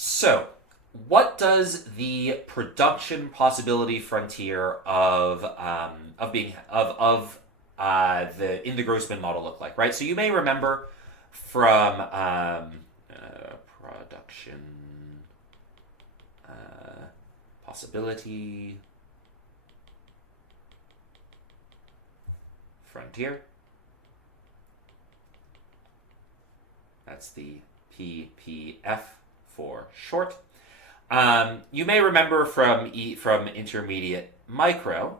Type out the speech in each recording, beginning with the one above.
So, what does the production possibility frontier of the Grossman model look like? Right. So you may remember from production possibility frontier. That's the PPF for short. You may remember from intermediate micro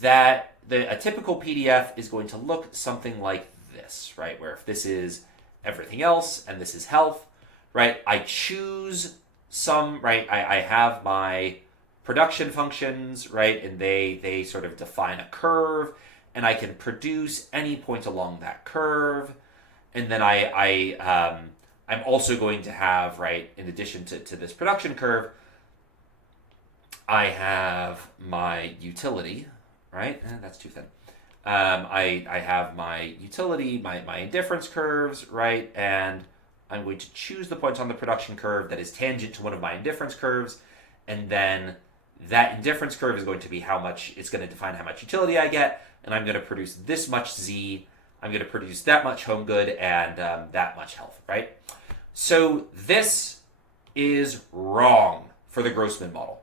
that a typical PDF is going to look something like this, right? Where if this is everything else and this is health, right? I choose some, right? I have my production functions, right? And they sort of define a curve, and I can produce any point along that curve. And then I'm also going to have, right, in addition to this production curve, I have my utility, right? That's too thin. I have my utility, my indifference curves, right? And I'm going to choose the point on the production curve that is tangent to one of my indifference curves. And then that indifference curve is going to be how much, it's going to define how much utility I get. And I'm going to produce this much Z. I'm going to produce that much home good and that much health, right? So this is wrong for the Grossman model,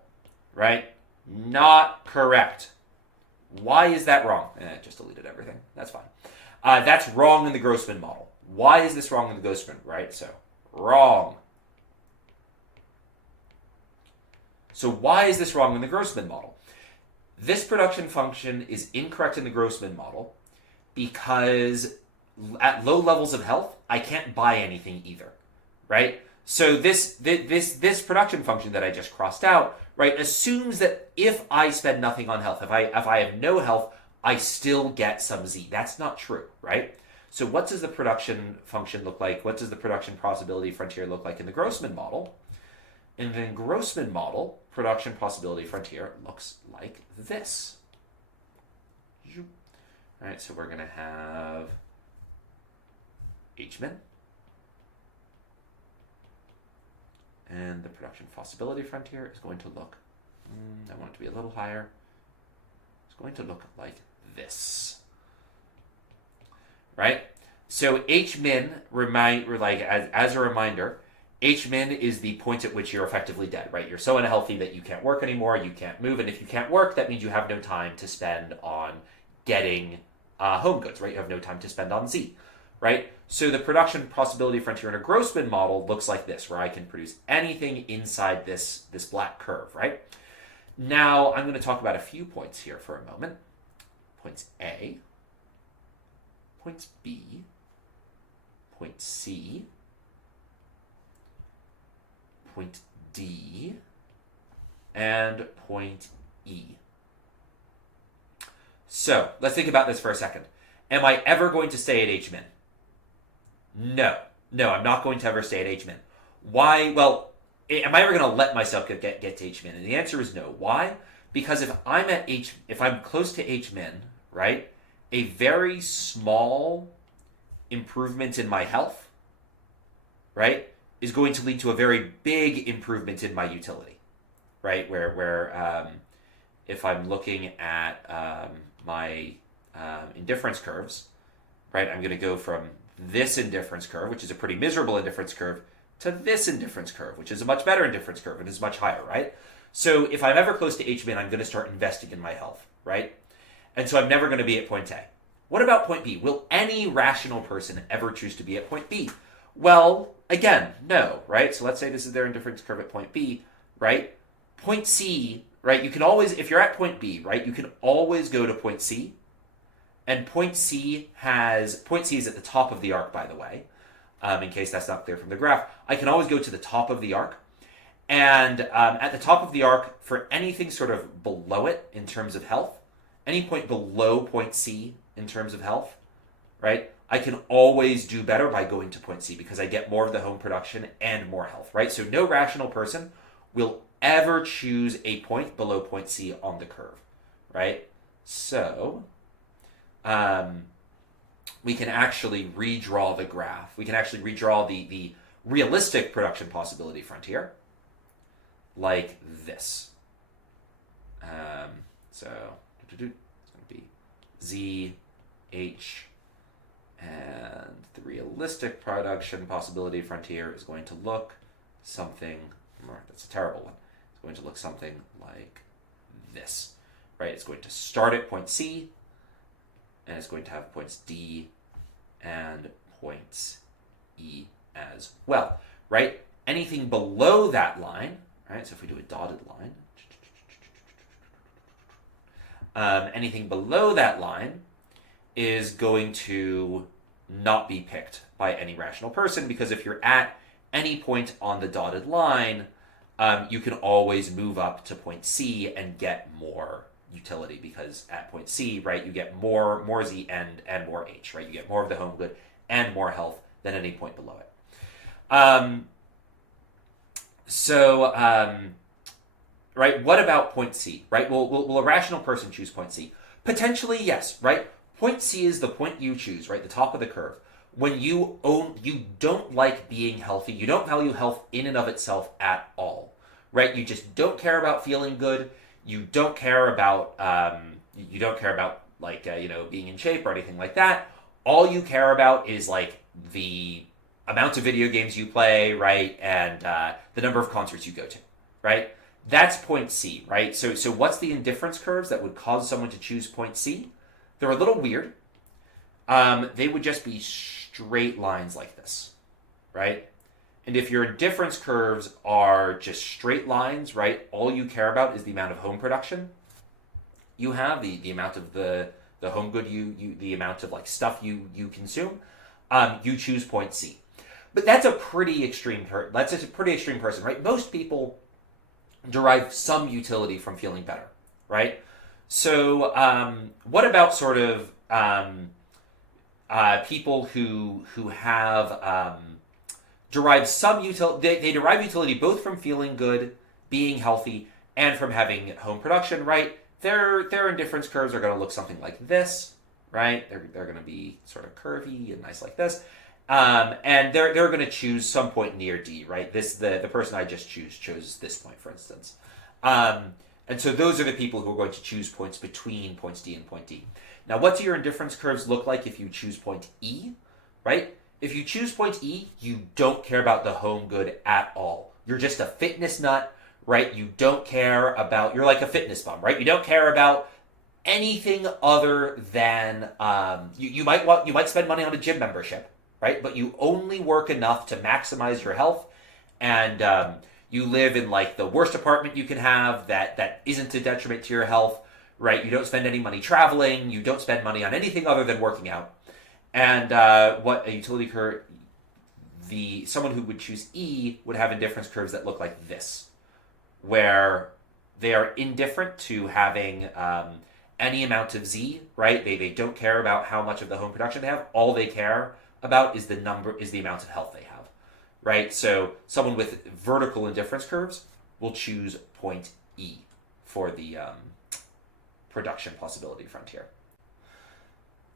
right? Not correct. Why is that wrong? I just deleted everything. That's fine. That's wrong in the Grossman model. Why is this wrong in the Grossman, right? So, wrong. So why is this wrong in the Grossman model? This production function is incorrect in the Grossman model because at low levels of health, I can't buy anything either, right? So this production function that I just crossed out, right, assumes that if I spend nothing on health, if I have no health, I still get some Z. That's not true, right? So what does the production function look like? What does the production possibility frontier look like in the Grossman model? In the Grossman model, production possibility frontier looks like this. All right, so we're going to have Hmin. And the production possibility frontier is going to look, I want it to be a little higher. It's going to look like this. Right? So Hmin, as a reminder, Hmin is the point at which you're effectively dead, right? You're so unhealthy that you can't work anymore, you can't move, and if you can't work, that means you have no time to spend on getting home goods, right? You have no time to spend on Z, right? So the production possibility frontier in a Grossman model looks like this, where I can produce anything inside this black curve, right? Now, I'm going to talk about a few points here for a moment. Points A, points B, point C, point D, and point E. So, let's think about this for a second. Am I ever going to stay at Hmin? No, I'm not going to ever stay at Hmin. Why? Well, am I ever going to let myself get to Hmin? And the answer is no. Why? Because if I'm close to Hmin, right, a very small improvement in my health, right, is going to lead to a very big improvement in my utility, right? Where if I'm looking at my indifference curves, right, I'm going to go from this indifference curve, which is a pretty miserable indifference curve, to this indifference curve, which is a much better indifference curve and is much higher, right? So if I'm ever close to Hmin, I'm going to start investing in my health, right? And so I'm never going to be at point A. What about point B? Will any rational person ever choose to be at point B? Well, again, no, right? So let's say this is their indifference curve at point B, right? Point C, right? You can always, if you're at point B, right, you can always go to point C. And point C is at the top of the arc, by the way, in case that's not clear from the graph. I can always go to the top of the arc. And at the top of the arc, for anything sort of below it in terms of health, any point below point C in terms of health, right, I can always do better by going to point C because I get more of the home production and more health, right? So no rational person will ever choose a point below point C on the curve, right? So we can actually redraw the graph. We can actually redraw the realistic production possibility frontier, like this. So it's going to be Z, H, and the realistic production possibility frontier is going to look something, that's a terrible one, it's going to look something like this, right? It's going to start at point C, and it's going to have points D and points E as well, right? Anything below that line, right? So if we do a dotted line, anything below that line is going to not be picked by any rational person, because if you're at any point on the dotted line, you can always move up to point C and get more utility, because at point C, right, you get more Z and more H, right? You get more of the home good and more health than any point below it. Right, what about point C, right? Will a rational person choose point C? Potentially, yes, right? Point C is the point you choose, right? The top of the curve. When you don't like being healthy, you don't value health in and of itself at all, right? You just don't care about feeling good. You don't care about like being in shape or anything like that. All you care about is like the amount of video games you play, right, and the number of concerts you go to, right? That's point C, right? So what's the indifference curves that would cause someone to choose point C? They're a little weird. They would just be straight lines like this, right? And if your indifference curves are just straight lines, right, all you care about is the amount of home production you have, the amount of the home good the amount of like stuff you consume, you choose point C. But that's a pretty extreme person, right? Most people derive some utility from feeling better, right? So what about sort of people who have derive some utility? They derive utility both from feeling good, being healthy, and from having home production, right? Their indifference curves are going to look something like this, right? They're going to be sort of curvy and nice like this. And they're going to choose some point near D, right? The person I just chose this point, for instance. And so those are the people who are going to choose points between points D and point D. Now, what do your indifference curves look like if you choose point E, right? If you choose point E, you don't care about the home good at all. You're just a fitness nut, right? You don't care about, you're like a fitness bum, right? You don't care about anything other than, you might spend money on a gym membership, right? But you only work enough to maximize your health, and you live in like the worst apartment you can have that isn't a detriment to your health, right? You don't spend any money traveling. You don't spend money on anything other than working out. And what a utility curve, someone who would choose E would have indifference curves that look like this, where they are indifferent to having any amount of Z, right? They don't care about how much of the home production they have. All they care about is the amount of health they have, right? So someone with vertical indifference curves will choose point E for the production possibility frontier.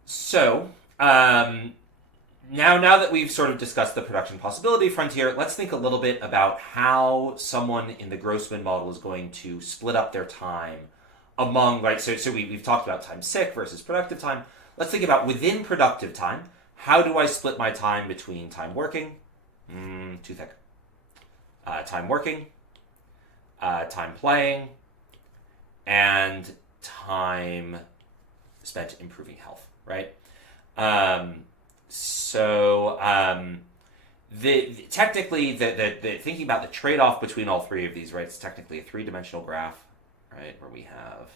So now that we've sort of discussed the production possibility frontier, let's think a little bit about how someone in the Grossman model is going to split up their time among, right? So we've talked about time sick versus productive time. Let's think about within productive time. How do I split my time between time working? Too thick. Time working, time playing, and time spent improving health, right? Technically, the thinking about the trade-off between all three of these, right? It's technically a three-dimensional graph, right? Where we have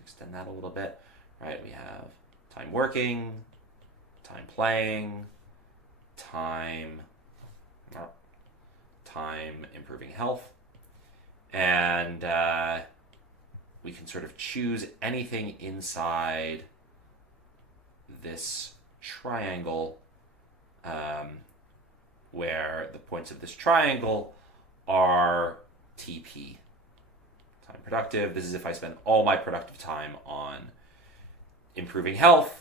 extend that a little bit, right? We have time working, time playing, time improving health, and we can sort of choose anything inside this triangle where the points of this triangle are TP, time productive. This is if I spend all my productive time on improving health,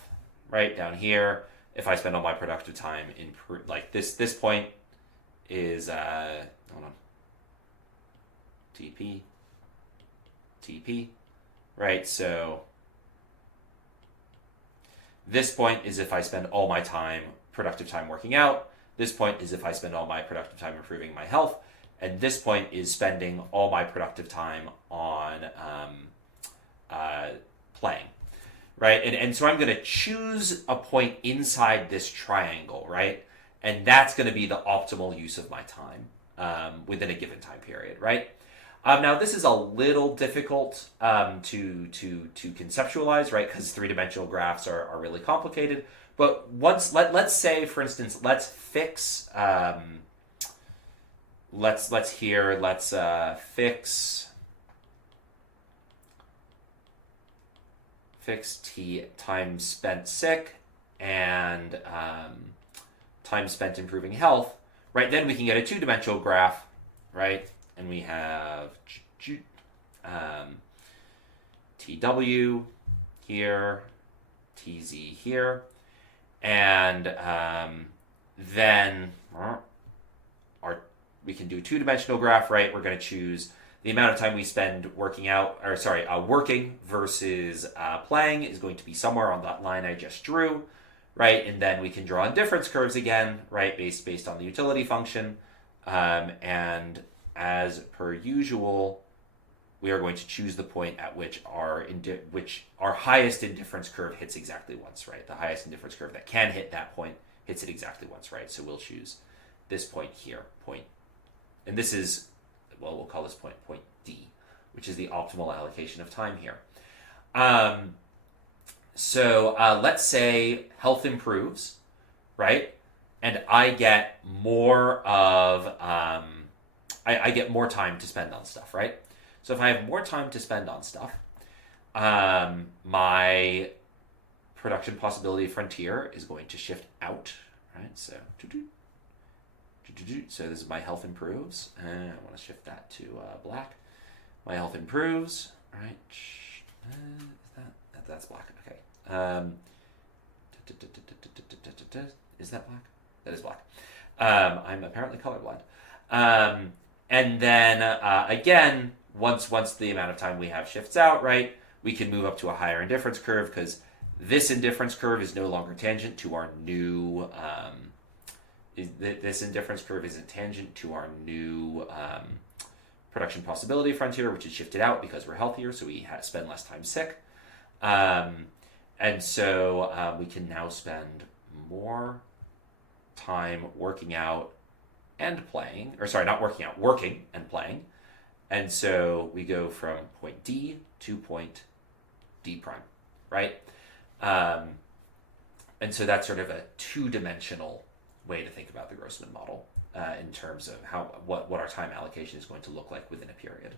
right down here. If I spend all my productive time in like this point, is, hold on, TP, right? So this point is if I spend all my productive time working out. This point is if I spend all my productive time improving my health. And this point is spending all my productive time on playing, right? And so I'm going to choose a point inside this triangle, right? And that's going to be the optimal use of my time within a given time period, right? Now this is a little difficult to conceptualize, right? Because three-dimensional graphs are really complicated. But let's say, for instance, let's fix fix t time spent sick and time spent improving health, right? Then we can get a two-dimensional graph, right? And we have TW here, TZ here, and then we can do a two-dimensional graph, right? We're going to choose the amount of time we spend working versus playing is going to be somewhere on that line I just drew, right? And then we can draw indifference curves again, right? Based on the utility function, and as per usual, we are going to choose the point at which our highest indifference curve hits exactly once, right? The highest indifference curve that can hit that point hits it exactly once, right? So we'll choose this point here, and this is, well, we'll call this point D, which is the optimal allocation of time here. So let's say health improves, right? And I get more of I get more time to spend on stuff, right? So if I have more time to spend on stuff, my production possibility frontier is going to shift out, right? So this is my health improves, and I want to shift that to black. My health improves, right? That's black. Okay. Is that black? That is black. I'm apparently colorblind. And then again, once the amount of time we have shifts out, right, we can move up to a higher indifference curve because this indifference curve is no longer tangent to our new. This indifference curve isn't tangent to our new production possibility frontier, which is shifted out because we're healthier, so we spend less time sick. And so we can now spend more time working out and playing, or sorry, not working out, working and playing. And so we go from point D to point D prime, right? And so that's sort of a two-dimensional way to think about the Grossman model in terms of what our time allocation is going to look like within a period.